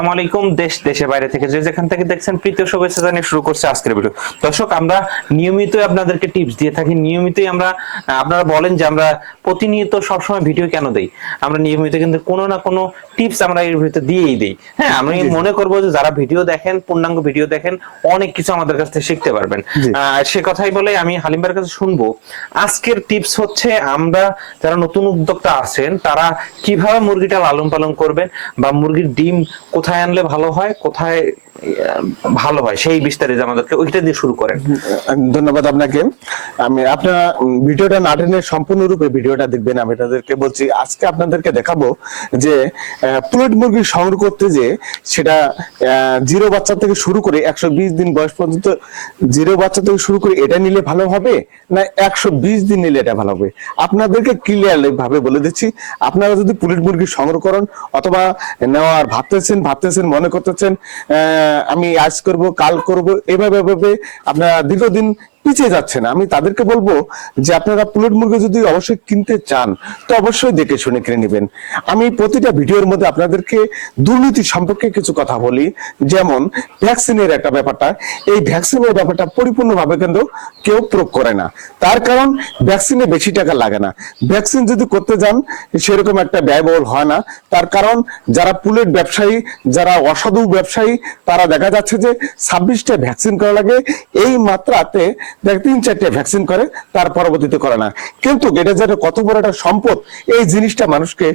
আসসালামু আলাইকুম। দেশ দেশের বাইরে থেকে যে যেখান থেকে দেখছেন প্রীতীয় শুভেচ্ছা জানিয়ে শুরু করছে আজকের ভিডিও। দর্শক, আমরা নিয়মিতই আপনাদেরকে টিপস দিয়ে থাকি, নিয়মিতই আমরা আপনারা বলেন যে আমরা প্রতিনিয়ত সবসময় ভিডিও কেন দেই। আমরা নিয়মিত কিন্তু কোনো না কোনো টিপস আমরা এর ভিতরে দিয়েই দেই। হ্যাঁ, আমি জি জি মনে করবো যে যারা ভিডিও দেখেন, পূর্ণাঙ্গ ভিডিও দেখেন, অনেক কিছু আমাদের কাছ থেকে শিখতে পারবেন। জি সে কথাই বলে আমি হালিম ভাইয়ের কাছে শুনবো। আজকের টিপস হচ্ছে আমরা যারা নতুন উদ্যোক্তা আছেন তারা কিভাবে মুরগিটা লালন পালন করবেন বা মুরগির ডিম কোথায় আনলে ভালো হয়, কোথায় ভালো হয়, সেই বিস্তারিত আমাদেরকে ওইটা দিয়ে শুরু করেন। ধন্যবাদ আপনাকে। আমি আপনার ভিডিওটা না টেনে সম্পূর্ণরূপে ভিডিওটা দেখবেন। আমি তাদেরকে বলছি, আজকে আপনাদেরকে দেখাবো যে পুলেট মুরগি সংগ্রহ করতে যে সেটা জিরো বাচ্চা থেকে শুরু করে 120 দিন বয়স পর্যন্ত, জিরো বাচ্চা থেকে শুরু করে এটা নিলে ভালো হবে না 120 দিন নিলে এটা ভালো হবে, আপনাদেরকে ক্লিয়ারলি ভাবে বলে দিচ্ছি। আপনারা যদি পুলেট মুরগি সংগ্রহ করেন অথবা নেওয়ার ভাবতেছেন মনে করতেছেন আমি আজ করব কাল করব, এভাবে আপনারা দীর্ঘদিন পিছিয়ে যাচ্ছেন, আমি তাদেরকে বলবো যে আপনারা পুলেট মুরগি যদি অবশ্যই কিনতে চান তো অবশ্যই দেখে শুনে কিনে নেবেন। আমি প্রতিটা ভিডিওর মধ্যে আপনাদেরকে দুর্নীতি সম্পর্কে কিছু কথা বলি, যেমন ভ্যাকসিনের একটা ব্যাপারটা, এই ভ্যাকসিনের ব্যাপারটা পরিপূর্ণভাবে কিন্তু কেউ প্রয়োগ করে না। তার কারণ ভ্যাকসিনে বেশি টাকা লাগে না, ভ্যাকসিন যদি করতে যান সেরকম একটা ব্যয়বহুল হয় না। তার কারণ যারা পুলেট ব্যবসায়ী, যারা অসাধু ব্যবসায়ী, তারা দেখা যাচ্ছে যে 26টা ভ্যাকসিন করা লাগে, এই মাত্রাতে 3-4টে ভ্যাকসিন করে, তার পরবর্তীতে করে না। কিন্তু এটা যেটা কত বড় একটা সম্পদ, এই জিনিসটা মানুষকে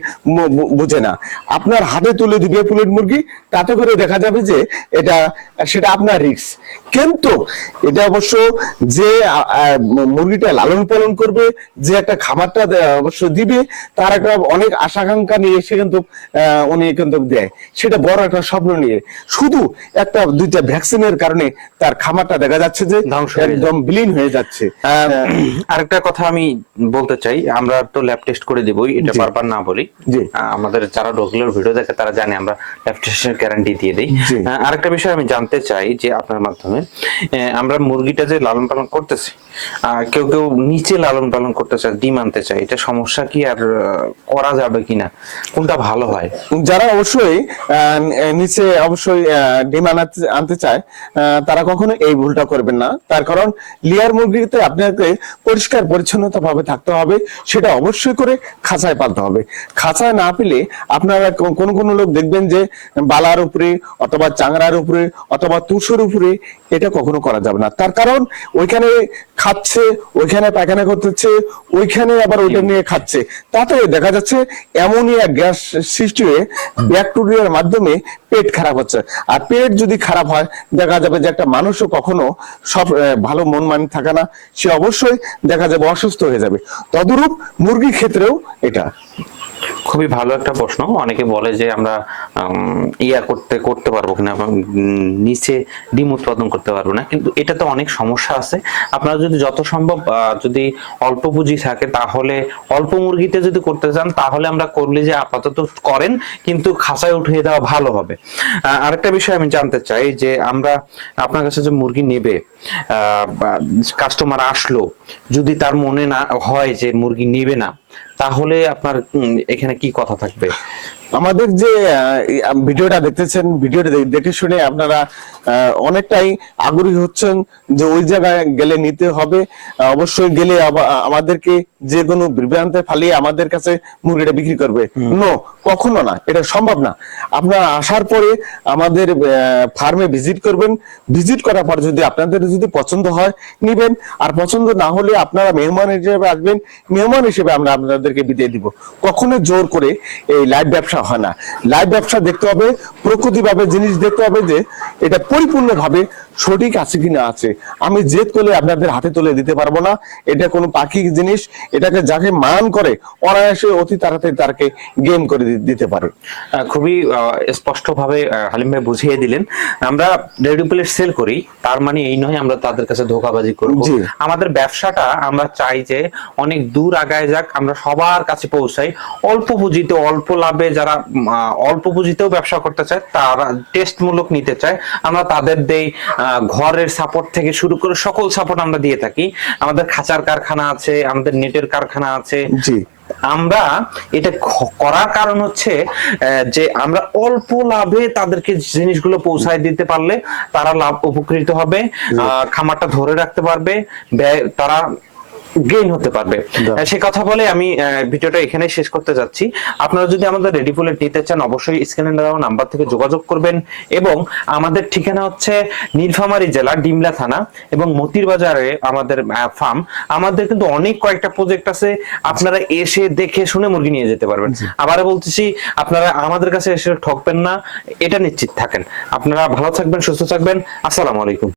বুঝে না। আপনার হাতে তুলে দিবে পুলেট মুরগি, তাতে করে দেখা যাবে যে সেটা আপনার রিস্ক। কিন্তু এটা অবশ্য যে মুরগিটা লালন পালন করবে, যে একটা খাবারটা অবশ্য দিবে, তার একটা অনেক আশাকাঙ্ক্ষা নিয়ে সে কিন্তু উনি কিন্তু দেয়, সেটা বড় একটা স্বপ্ন নিয়ে। শুধু একটা দুইটা ভ্যাকসিনের কারণে তার খামারটা দেখা যাচ্ছে যে একদম বিলীন হয়ে যাচ্ছে। আরেকটা কথা আমি বলতে চাই, আমরা তো ল্যাব টেস্ট করে দেবই, এটা বারবার না বলি। আমাদের যারা রেগুলার ভিডিও দেখে তারা জানে আমরা ল্যাব টেস্টের গ্যারান্টি দিয়ে দেই। আরেকটা বিষয় আমি জানতে চাই যে আপনার মাধ্যমে, আমরা মুরগিটা যে লালন পালন করতেছি, কেউ কেউ নিচে লালন পালন করতে চায়, ডিম আনতে চায়, এটা সমস্যা কি আর করা যাবে কিনা, কোনটা ভালো হয়? যারা অবশ্যই নিচে অবশ্যই ডিম আনতে চায় তারা কখনো এই ভুলটা করবেন না। তার কারণ লেয়ার মুরগিতে আপনাকে পরিষ্কার পরিচ্ছন্নতা ভাবে থাকতে হবে, সেটা অবশ্যই করে খাঁচায় পালতে হবে। খাঁচায় না পেলে আপনারা কোন লোক দেখবেন যে বালার উপরে অথবা চাংড়ার উপরে অথবা তুষের উপরে, এটা কখনো করা যাবে না। তার কারণ ওইখানে খাচ্ছে, ওইখানে পায়খানা করতেছে, ওইখানে আবার ওইটা নিয়ে খাচ্ছে, তাতে দেখা যাচ্ছে অ্যামোনিয়া গ্যাস সৃষ্টি হয়ে ব্যাকটেরিয়ার মাধ্যমে পেট খারাপ হচ্ছে। আর পেট যদি খারাপ হয় দেখা যাবে যে একটা মানুষও কখনো সব ভালো মন মানি থাকে না, সে অবশ্যই দেখা যাবে অসুস্থ হয়ে যাবে। তদরূপ মুরগির ক্ষেত্রেও এটা খুবই ভালো একটা প্রশ্ন। অনেকে বলে যে আমরা করতে পারবো কিনা, নিচে ডিম উৎপাদন করতে পারবো না, কিন্তু এটা তো অনেক সমস্যা আছে। আপনারা যদি যত সম্ভব যদি অল্প পুঁজি থাকে তাহলে অল্প মুরগিতে যদি করতে চান তাহলে আমরা করলে যে আপাতত করেন, কিন্তু খাঁচায় উঠিয়ে দেওয়া ভালো হবে। আরেকটা বিষয় আমি জানতে চাই যে আমরা আপনার কাছে যে মুরগি নেবে, কাস্টমার আসলো, যদি তার মনে না হয় যে মুরগি নেবে না, তাহলে আপনার এখানে কি কথা থাকবে? আমাদের যে ভিডিওটা দেখতেছেন, ভিডিওটা দেখে শুনে আপনারা অনেকটাই আগ্রহী হচ্ছেন যে ওই জায়গায় গেলে নিতে হবে। অবশ্যই গেলে আমাদেরকে যে কোনো বিভ্রান্তে ফালিয়ে আমাদের কাছে মুরগিটা বিক্রি করবে, নো, কখনো না, এটা সম্ভব না। আপনারা আসার পরে আমাদের ফার্মে ভিজিট করবেন, ভিজিট করার পর যদি আপনাদের যদি পছন্দ হয় নিবেন, আর পছন্দ না হলে আপনারা মেহমান হিসেবে আসবেন, মেহমান হিসেবে আমরা আপনাদেরকে বিদায় দিব। কখনো জোর করে এই লাইভ ব্যবসা হয় না। লাইভ ব্যবসা দেখতে হবে, প্রকৃতিভাবে জিনিস দেখতে হবে যে এটা পরিপূর্ণভাবে সঠিক আছে কিনা আছে। আমি জেদ করলে আপনাদের হাতে তুলে দিতে পারবো না, এটা কোনো পাখি জিনিস, এটাকে যাকে মান করে অনায়াসে অতি তাড়াতাড়ি তাকে গেম করে দিতে পারে। খুবই স্পষ্ট ভাবে হালিম ভাই বুঝিয়ে দিলেন। আমরা রেডি প্লেট সেল করি, তার মানে এই নয় আমরা তাদের কাছে ধোঁকাবাজি করব। আমাদের ব্যবসাটা আমরা চাই যে অনেক দূর আগায় যাক, আমরা সবার কাছে পৌঁছাই, অল্প পুঁজিতে অল্প লাভে। যারা অল্প পুঁজিতেও ব্যবসা করতে চায়, তারা টেস্ট মূলক নিতে চায়, আমরা তাদের দেই। ঘরের সাপোর্ট থেকে শুরু করে সকল সাপোর্ট আমরা দিয়ে থাকি। আমাদের খাঁচার কারখানা আছে, আমাদের নেটের কারখানা আছে, আমরা এটা করার কারণ হচ্ছে যে আমরা অল্প লাভে তাদেরকে জিনিসগুলো পৌঁছায় দিতে পারলে তারা লাভ উপকৃত হবে, খামারটা ধরে রাখতে পারবে, তারা গেইন হতে পারবে। সে কথা বলে আমি ভিডিওটা এখানে শেষ করতে যাচ্ছি। আপনারা যদি আমাদের রেডি পুলেট নিতে চান অবশ্যই স্ক্রিনে দেওয়া নাম্বার থেকে যোগাযোগ করবেন, এবং আমাদের ঠিকানা হচ্ছে নীলফামারী জেলা ডিমলা থানা এবং মতির বাজারে আমাদের ফার্ম। আমাদের কিন্তু অনেক কয়েকটা প্রজেক্ট আছে, আপনারা এসে দেখে শুনে মুরগি নিয়ে যেতে পারবেন। আবারও বলতেছি, আপনারা আমাদের কাছে এসে ঠকবেন না, এটা নিশ্চিত থাকেন। আপনারা ভালো থাকবেন, সুস্থ থাকবেন। আসসালামু আলাইকুম।